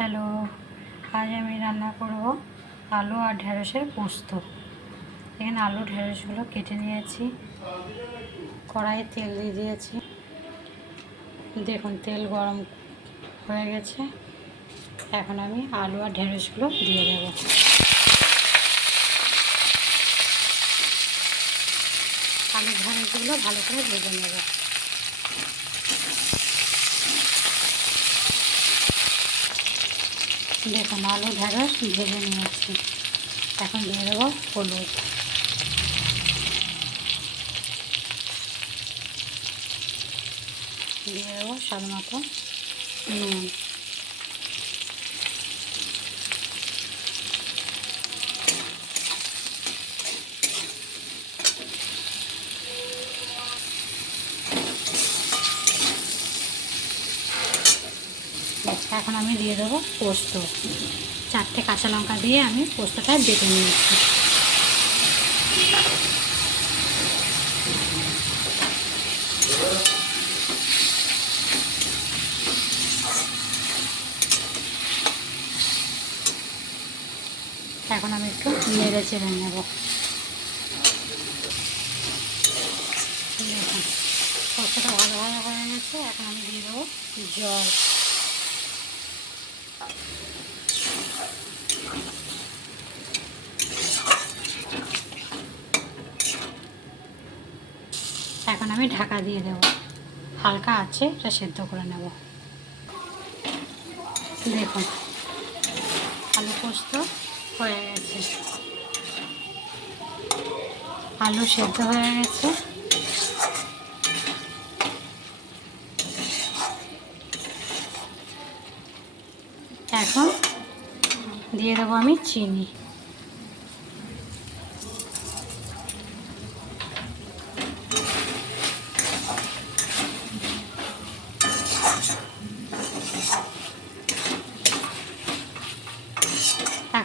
Hello, আজ আমি রান্না করব আলু আর ঢেঁড়সের পোস্ত। এখানে আলু, ঢেঁড়সগুলো কেটে নিয়েছি। কড়াইয়ে তেল দিয়ে দিয়েছি। দেখুন, তেল গরম হয়ে গেছে। এখন আমি আলু আর ঢেঁড়সগুলো দিয়ে দেব। আলু ঢেঁড়সগুলো ভালো করে ভেজে নেব। দেখুন আলু ঢেঁড়স ভেজে নিয়েছি। এখন দিয়ে দেবো হলুদ। দিয়ে দেবো মতো নুন। এখন আমি দিয়ে দেবো পোস্ত। চারটে কাঁচা লঙ্কা দিয়ে আমি পোস্তটা বেটে নিয়েছি। এখন আমি একটু নেড়ে চেড়ে নেব। পোস্তটা ভালো ভালো হয়ে গেছে। এখন আমি দিয়ে দেবো জল। এখন আমি ঢাকা দিয়ে দেব। হালকা আছে, এটা সেদ্ধ করে নেব। দেখুন, আলু পোস্ত হয়ে গেছে। আলু সেদ্ধ হয়ে গেছে। এখন দিয়ে দেবো আমি চিনি।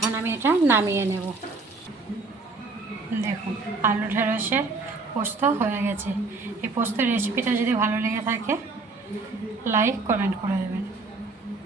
এখন আমি এটা নামিয়ে নেব। দেখুন, আলু ঢেঁড়সের পোস্ত হয়ে গেছে। এই পোস্ত রেসিপিটা যদি ভালো লেগে থাকে লাইক কমেন্ট করে দেবেন।